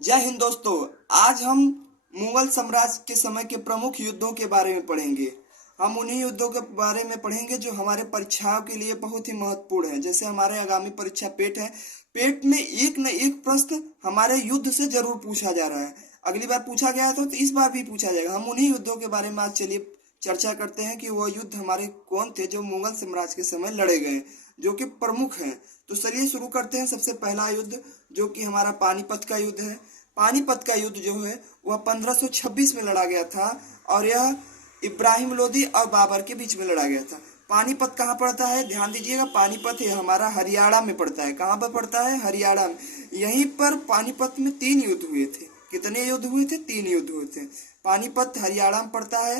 जय हिंद दोस्तों। आज हम मुगल साम्राज्य के समय के प्रमुख युद्धों के बारे में पढ़ेंगे। हम उन्हीं युद्धों के बारे में पढ़ेंगे जो हमारे परीक्षाओं के लिए बहुत ही महत्वपूर्ण है। जैसे हमारे आगामी परीक्षा पेट है, पेट में एक न एक प्रश्न हमारे युद्ध से जरूर पूछा जा रहा है। अगली बार पूछा गया था तो इस बार भी पूछा जाएगा। हम उन्हीं युद्धों के बारे में आज चलिए चर्चा करते हैं कि वो युद्ध हमारे कौन थे जो मुगल साम्राज्य के समय लड़े गए, जो कि प्रमुख हैं। तो चलिए शुरू करते हैं। सबसे पहला युद्ध जो कि हमारा पानीपत का युद्ध है। पानीपत का युद्ध जो है वह 1526 में लड़ा गया था और यह इब्राहिम लोदी और बाबर के बीच में लड़ा गया था। पानीपत कहाँ पड़ता है, ध्यान दीजिएगा। पानीपत है हमारा हरियाणा में पड़ता है। कहाँ पर पड़ता है, हरियाणा में। यहीं पर पानीपत में 3 युद्ध हुए थे। कितने युद्ध हुए थे, 3 युद्ध हुए थे। पानीपत हरियाणा में पड़ता है।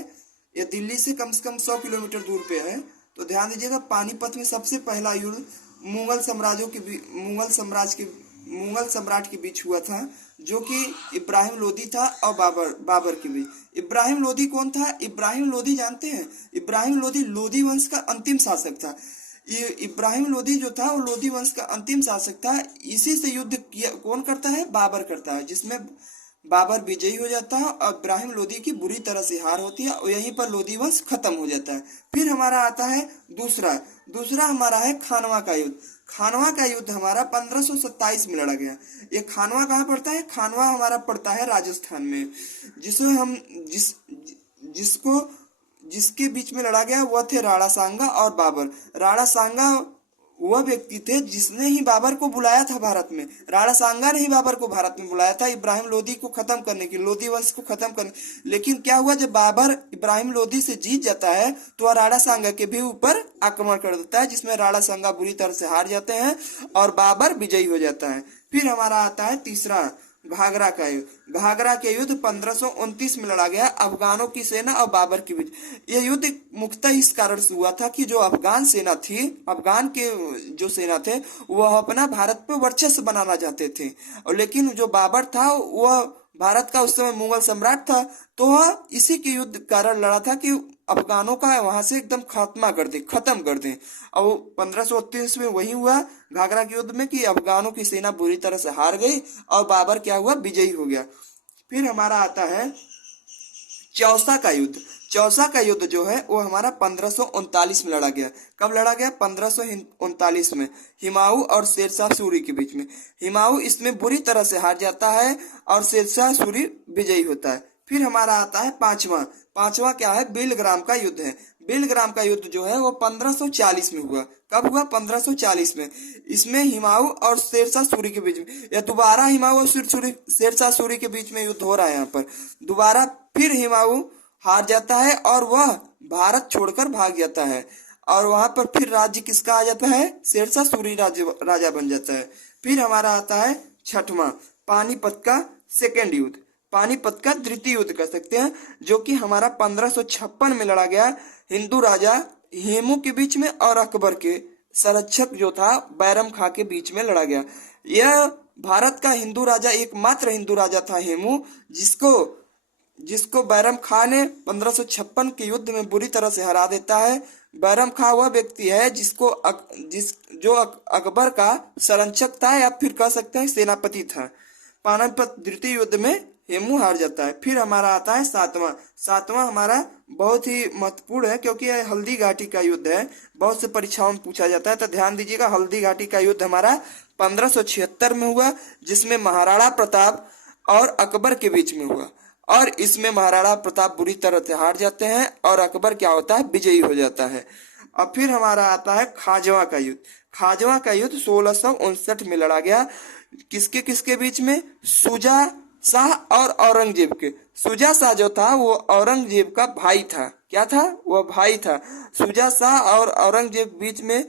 यह दिल्ली से कम 100 किलोमीटर दूर पे है। तो ध्यान दीजिएगा, पानीपत में सबसे पहला युद्ध मुगल सम्राट के बीच हुआ था, जो कि इब्राहिम लोदी था और बाबर के बीच। इब्राहिम लोदी कौन था? इब्राहिम लोदी जानते हैं? इब्राहिम लोदी लोदी वंश का अंतिम शासक था। ये इब्राहिम लोदी जो था वो लोदी वंश का अंतिम शासक था। इसी से युद्ध किया कौन करता है? बाबर करता है, जिसमें बाबर विजयी हो जाता है और इब्राहिम लोदी की बुरी तरह से हार होती है और यहीं पर लोदी वंश खत्म हो जाता है। फिर हमारा आता है दूसरा दूसरा हमारा है खानवा का युद्ध। खानवा का युद्ध हमारा 1527 में लड़ा गया। ये खानवा कहाँ पड़ता है? खानवा हमारा पड़ता है राजस्थान में। जिसमें हम जिस जिसको जिसके बीच में लड़ा गया वह थे राणा सांगा और बाबर। राणा सांगा वह व्यक्ति थे जिसने ही बाबर को बुलाया था भारत में। राणा सांगा ने ही बाबर को भारत में बुलाया था इब्राहिम लोदी को खत्म करने की, लोदी वंश को खत्म करने। लेकिन क्या हुआ, जब बाबर इब्राहिम लोदी से जीत जाता है तो वह राणा सांगा के भी ऊपर आक्रमण कर देता है, जिसमें राणा सांगा बुरी तरह से हार जाते हैं और बाबर विजयी हो जाता है। फिर हमारा आता है तीसरा, घाघरा का युद्ध। घाघरा के युद्ध 1529 में लड़ा गया अफगानों की सेना और बाबर के बीच। यह युद्ध मुख्यतः इस कारण से हुआ था कि जो अफगान सेना थी, अफगान के जो सेना थे वह अपना भारत पे वर्चस्व बनाना चाहते थे, और लेकिन जो बाबर था वह भारत का उस समय मुगल सम्राट था, तो वह इसी के युद्ध कारण लड़ा था कि अफगानों का वहां से एकदम खत्म कर दें। और 1538 में वही हुआ घाघरा के युद्ध में कि अफगानों की सेना बुरी तरह से हार गई और बाबर क्या हुआ, विजयी हो गया। फिर हमारा आता है चौसा का युद्ध। चौसा का युद्ध जो है वो हमारा 1539 में लड़ा गया। कब लड़ा गया? 1539 में, हिमायू और शेरशाह सूरी के बीच में। हिमायू इसमें बुरी तरह से हार जाता है और शेरशाह सूरी विजयी होता है। फिर हमारा आता है पांचवा क्या है? बिलग्राम का युद्ध है। बिलग्राम का युद्ध जो है वो 1540 में हुआ। कब हुआ? 1540 में। इसमें हिमायू और शेरशाह सूरी के बीच में, या दोबारा हिमायू और शेरशाह सूरी के बीच में युद्ध हो रहा है। यहाँ पर दोबारा फिर हिमायू हार जाता है और वह भारत छोड़कर भाग जाता है, और वहां पर फिर राज्य किसका आ जाता है? शेरशाह सूरी राजा बन जाता है। फिर हमारा आता है छठवां, पानीपत का सेकेंड युद्ध। पानीपत का द्वितीय युद्ध कह सकते हैं, जो कि हमारा 1556 में लड़ा गया हिंदू राजा हेमू के बीच में और अकबर के संरक्षक जो था बैरम खां के बीच में लड़ा गया। यह भारत का हिंदू राजा, एकमात्र हिंदू राजा था हेमू, जिसको बैरम खां ने 1556 के युद्ध में बुरी तरह से हरा देता है। बैरम खां वह व्यक्ति है जो अकबर का संरक्षक था, या फिर कह सकते हैं सेनापति था। पानीपत द्वितीय युद्ध में हेमू हार जाता है। फिर हमारा आता है सातवां हमारा बहुत ही महत्वपूर्ण है, क्योंकि यह हल्दी घाटी का युद्ध है। बहुत से परीक्षाओं में पूछा जाता है, तो ध्यान दीजिएगा। हल्दी घाटी का युद्ध हमारा 1576 में हुआ, जिसमें महाराणा प्रताप और अकबर के बीच में हुआ, और इसमें महाराणा प्रताप बुरी तरह से हार जाते हैं और अकबर क्या होता है, विजयी हो जाता है। अब फिर हमारा आता है खाजवा का युद्ध। खाजवा का युद्ध 1659 में लड़ा गया। किसके किसके बीच में? शुजा शाह और औरंगजेब के। शुजा शाह जो था वो औरंगजेब का भाई था। क्या था? वह भाई था। शुजा शाह और औरंगजेब बीच में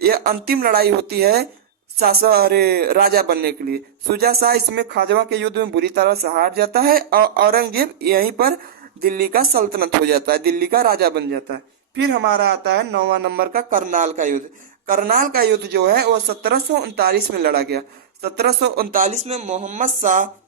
यह अंतिम लड़ाई होती है राजा बनने के लिए। शुजा शाह इसमें खाजवा के युद्ध में बुरी तरह से हार जाता है और औरंगजेब यहीं पर दिल्ली का सल्तनत हो जाता है, दिल्ली का राजा बन जाता है। फिर हमारा आता है 9वां नंबर का करनाल का युद्ध। करनाल का युद्ध जो है वो 1739 में लड़ा गया। 1739 में मोहम्मद शाह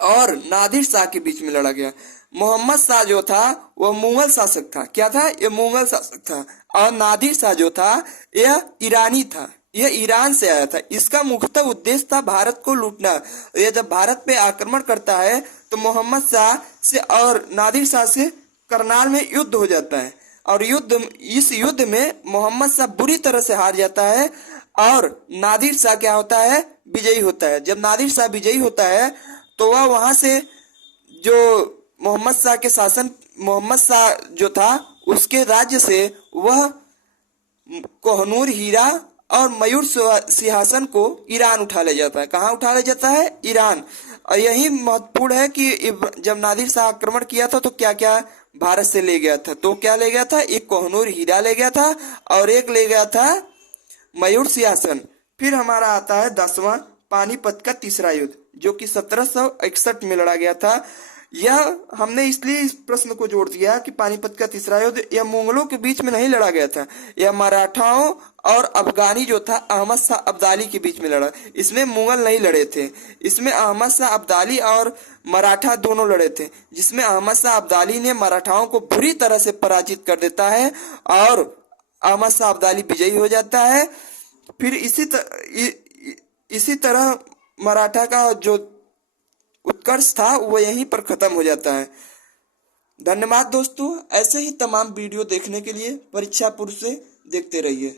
और नादिर शाह के बीच में लड़ा गया। मोहम्मद शाह जो था वह मुगल शासक था। क्या था? ये मुगल शासक था। और नादिर शाह जो था यह ईरानी था। यह ईरान से आया था। इसका मुख्यतः उद्देश्य था भारत को लूटना। यह जब भारत पे आक्रमण करता है तो मोहम्मद शाह से और नादिर शाह से करनाल में युद्ध हो जाता है, और इस युद्ध में मोहम्मद शाह बुरी तरह से हार जाता है और नादिर शाह क्या होता है, विजयी होता है। जब नादिर शाह विजयी होता है तो वह वहां से जो मोहम्मद शाह जो था उसके राज्य से वह कोहनूर हीरा और मयूर सिंहासन को ईरान उठा ले जाता है। कहाँ उठा ले जाता है? ईरान। और यही महत्वपूर्ण है कि जब नादिर शाह आक्रमण किया था तो क्या क्या भारत से ले गया था। तो क्या ले गया था? एक कोहनूर हीरा ले गया था और एक ले गया था मयूर सिंहासन। फिर हमारा आता है 10वां पानीपत का तीसरा युद्ध, जो कि 1761 में लड़ा गया था। यह हमने इसलिए इस प्रश्न को जोड़ दिया कि पानीपत का तीसरा युद्ध यह मुगलों के बीच में नहीं लड़ा गया था, यह मराठाओं और अफगानी जो था अहमद शाह अब्दाली के बीच में लड़ा। इसमें मुगल नहीं लड़े थे, इसमें अहमद शाह अब्दाली और मराठा दोनों लड़े थे, जिसमें अहमद शाह अब्दाली ने मराठाओं को बुरी तरह से पराजित कर देता है और अहमद शाह अब्दाली विजयी हो जाता है। फिर इसी तरह मराठा का जो उत्कर्ष था वो यहीं पर खत्म हो जाता है। धन्यवाद दोस्तों। ऐसे ही तमाम वीडियो देखने के लिए परीक्षा पूर्व से देखते रहिए।